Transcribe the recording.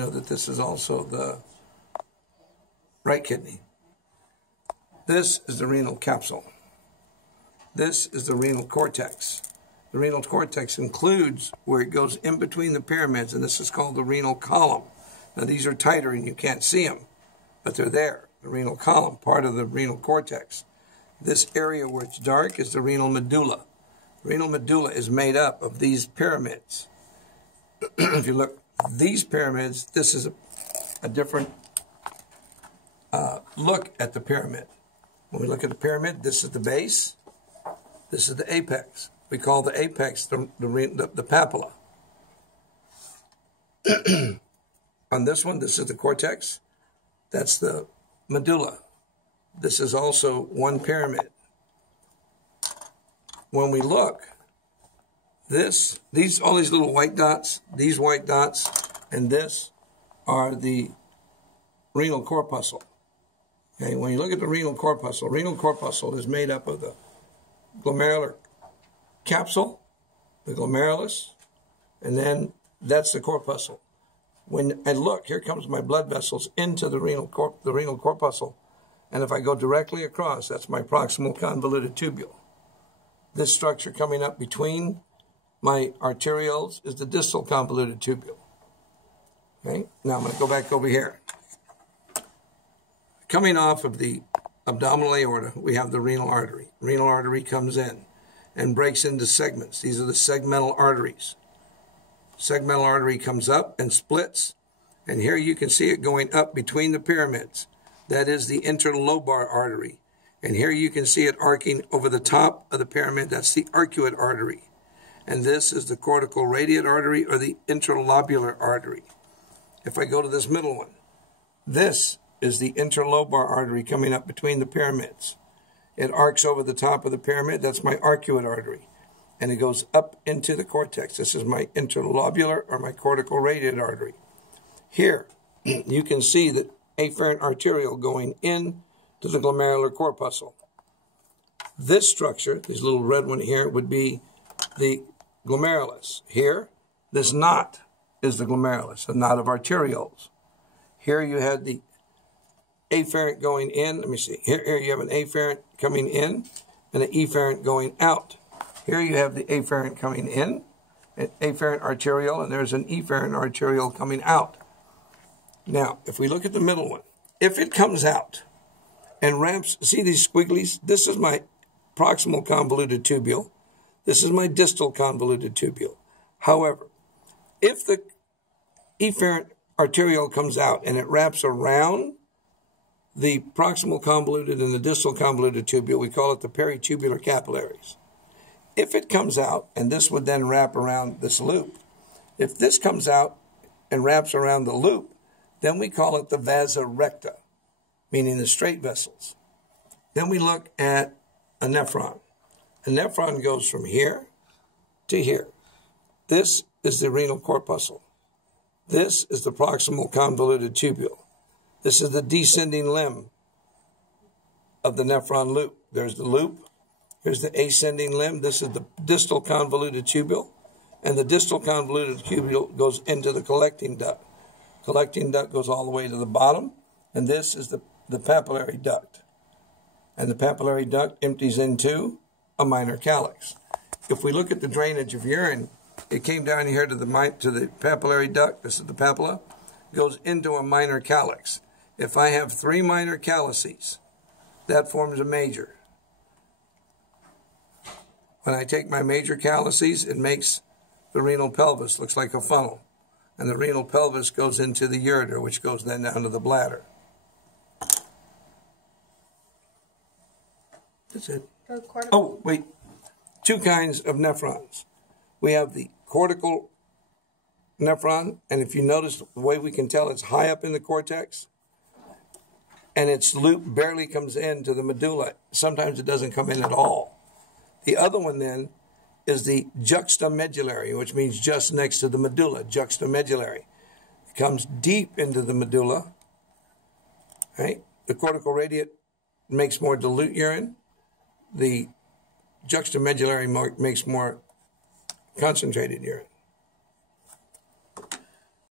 Know that this is also the right kidney. This is the renal capsule. This is the renal cortex. The renal cortex includes where it goes in between the pyramids, and this is called the renal column. Now these are tighter and you can't see them, but they're there. The renal column, part of the renal cortex. This area where it's dark is the renal medulla. The renal medulla is made up of these pyramids. If you look, these pyramids, this is a different look at the pyramid. When we look at the pyramid, this is the base, this is the apex. We call the apex the papilla. On this one, this is the cortex. That's the medulla. This is also one pyramid. When we look, all these little white dots, these white dots, and this are the renal corpuscle. Okay, when you look at the renal corpuscle is made up of the glomerular capsule, the glomerulus, and then that's the corpuscle. When I look, here comes my blood vessels into the renal corpuscle, and if I go directly across, that's my proximal convoluted tubule. This structure coming up between my arterioles is the distal convoluted tubule. Okay, now I'm going to go back over here. Coming off of the abdominal aorta, we have the renal artery. Renal artery comes in and breaks into segments. These are the segmental arteries. Segmental artery comes up and splits, and here you can see it going up between the pyramids. That is the interlobar artery. And here you can see it arcing over the top of the pyramid. That's the arcuate artery. And this is the cortical radiate artery or the interlobular artery. If I go to this middle one, this is the interlobar artery coming up between the pyramids. It arcs over the top of the pyramid. That's my arcuate artery. And it goes up into the cortex. This is my interlobular or my cortical radiate artery. Here, you can see the afferent arteriole going in to the glomerular corpuscle. This structure, this little red one here, would be the glomerulus. Here, this knot is the glomerulus, a knot of arterioles. Here you had the afferent going in. Let me see. Here you have an afferent coming in and an efferent going out. Here you have the afferent coming in, an afferent arteriole, and there's an efferent arteriole coming out. Now, if we look at the middle one, if it comes out and wraps, see these squigglies? This is my proximal convoluted tubule. This is my distal convoluted tubule. However, if the efferent arteriole comes out and it wraps around the proximal convoluted and the distal convoluted tubule, we call it the peritubular capillaries. If it comes out, and this would then wrap around this loop, if this comes out and wraps around the loop, then we call it the vasa recta, meaning the straight vessels. Then we look at a nephron. A nephron goes from here to here. This is the renal corpuscle. This is the proximal convoluted tubule. This is the descending limb of the nephron loop. There's the loop. Here's the ascending limb. This is the distal convoluted tubule. And the distal convoluted tubule goes into the collecting duct. Collecting duct goes all the way to the bottom. And this is the papillary duct. And the papillary duct empties into a minor calyx. If we look at the drainage of urine, it came down here to the papillary duct. This is the papilla. Goes into a minor calyx. If I have 3 minor calyces, that forms a major. When I take my major calyces, it makes the renal pelvis, looks like a funnel. And the renal pelvis goes into the ureter, which goes then down to the bladder. That's it. Oh, wait. 2 kinds of nephrons. We have the cortical nephron, and if you notice the way we can tell, it's high up in the cortex, and its loop barely comes into the medulla. Sometimes it doesn't come in at all. The other one then is the juxtamedullary, which means just next to the medulla, juxtamedullary. It comes deep into the medulla. Right? The cortical radiate makes more dilute urine. The juxtamedullary makes more concentrated urine.